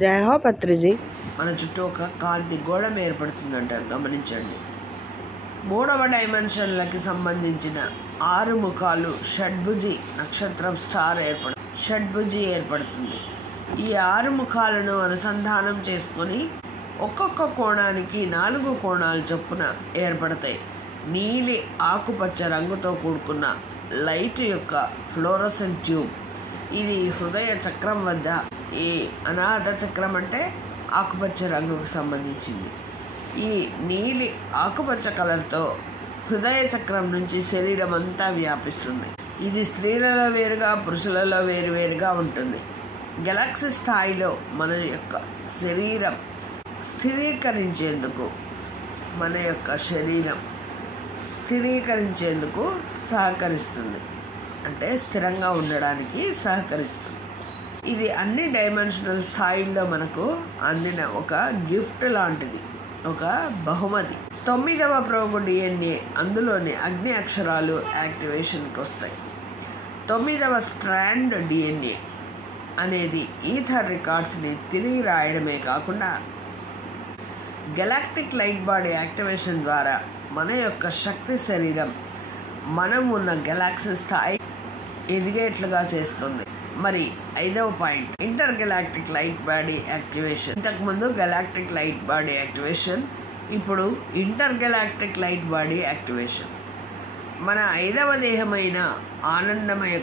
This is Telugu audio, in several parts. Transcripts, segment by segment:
జై హో పత్రిజీ. మన చుట్టూ ఒక కాంతి గోళం ఏర్పడుతుందంట, గమనించండి. మూడవ డైమెన్షన్లకి సంబంధించిన 6 ముఖాలు షడ్భుజి నక్షత్రం స్టార్ షడ్భుజి ఏర్పడుతుంది. ఈ 6 ముఖాలను అనుసంధానం చేసుకొని ఒక్కొక్క కోణానికి 4 కోణాలు చొప్పున ఏర్పడతాయి. నీలి ఆకుపచ్చ రంగుతో కూడుకున్న లైట్ యొక్క ఫ్లోరోసెంట్ ట్యూబ్. ఇది హృదయ చక్రం వద్ద, ఈ అనాహత చక్రం అంటే ఆకుపచ్చ రంగుకు సంబంధించింది. ఈ నీలి ఆకుపచ్చ కలర్తో హృదయ చక్రం నుంచి శరీరం అంతా వ్యాపిస్తుంది. ఇది స్త్రీలలో వేరుగా, పురుషులలో వేరువేరుగా ఉంటుంది. గెలాక్సీ స్థాయిలో మన యొక్క శరీరం స్థిరీకరించేందుకు సహకరిస్తుంది. అంటే స్థిరంగా ఉండడానికి సహకరిస్తుంది. ఇది అన్ని డైమెన్షనల్ స్థాయిల్లో మనకు అందిన ఒక గిఫ్ట్ లాంటిది, ఒక బహుమతి. 9వ ప్రోగు DNA, అందులోని అగ్ని అక్షరాలు యాక్టివేషన్కి వస్తాయి. 9వ స్ట్రాండ్ DNA అనేది ఈథర్ రికార్డ్స్ని తిరిగి రాయడమే కాకుండా గెలాక్టిక్ లైట్ బాడీ యాక్టివేషన్ ద్వారా మన యొక్క శక్తి శరీరం మనం ఉన్న గెలాక్సీ స్థాయి ఎదిగేట్లుగా చేస్తుంది. మరి 5వ point inter galactic light body activation. ఇంతకుముందు గెలాక్టిక్ లైట్ బాడీ యాక్టివేషన్, ఇప్పుడు inter galactic light body activation. మన 5వ దేహమైన ఆనందమయ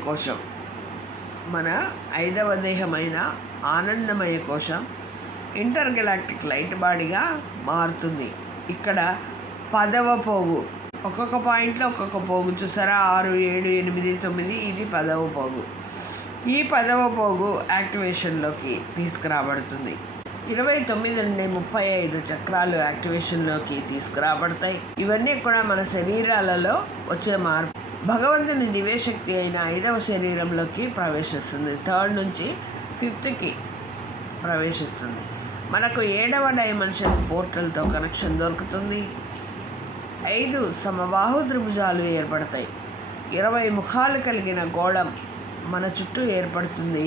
కోశం ఇంటర్ గెలాక్టిక్ లైట్ బాడీగా మారుతుంది. ఇక్కడ 10వ పోగు, ఒక్కొక్క పాయింట్లో ఒక్కొక్క పోగు చూసారా, 6, 7, 8, 9, ఇది 10వ పోగు. ఈ 10వ పోగు యాక్టివేషన్లోకి తీసుకురాబడుతుంది. 29 నుండి 35 చక్రాలు యాక్టివేషన్లోకి తీసుకురాబడతాయి. ఇవన్నీ కూడా మన శరీరాలలో వచ్చే మార్పు. భగవంతుని దివ్యశక్తి అయిన 5వ శరీరంలోకి ప్రవేశిస్తుంది. 3rd నుంచి 5thకి ప్రవేశిస్తుంది. మనకు 7వ డైమెన్షన్ పోర్టల్తో కనెక్షన్ దొరుకుతుంది. 5 సమబాహు త్రిభుజాలు ఏర్పడతాయి. 20 ముఖాలు కలిగిన గోళం మన చుట్టూ ఏర్పడుతుంది.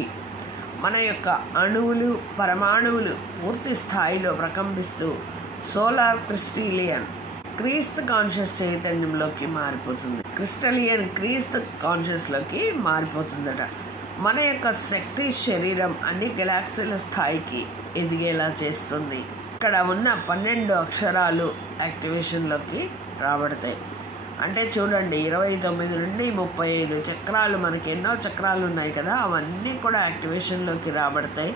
మన యొక్క అణువులు, పరమాణువులు పూర్తి స్థాయిలో ప్రకంపిస్తూ సోలార్ క్రిస్టలియన్ క్రీస్తు కాన్షియస్ చైతన్యంలోకి మారిపోతుంది. క్రిస్టలియన్ క్రీస్తు కాన్షియస్లోకి మారిపోతుందట. మన యొక్క శక్తి శరీరం అన్ని గెలాక్సీల స్థాయికి ఎదిగేలా చేస్తుంది. ఇక్కడ ఉన్న 12 అక్షరాలు యాక్టివేషన్లోకి రాబడతాయి. అంటే చూడండి, 29 నుండి 35 చక్రాలు, మనకి ఎన్నో చక్రాలు ఉన్నాయి కదా, అవన్నీ కూడా యాక్టివేషన్లోకి రాబడతాయి.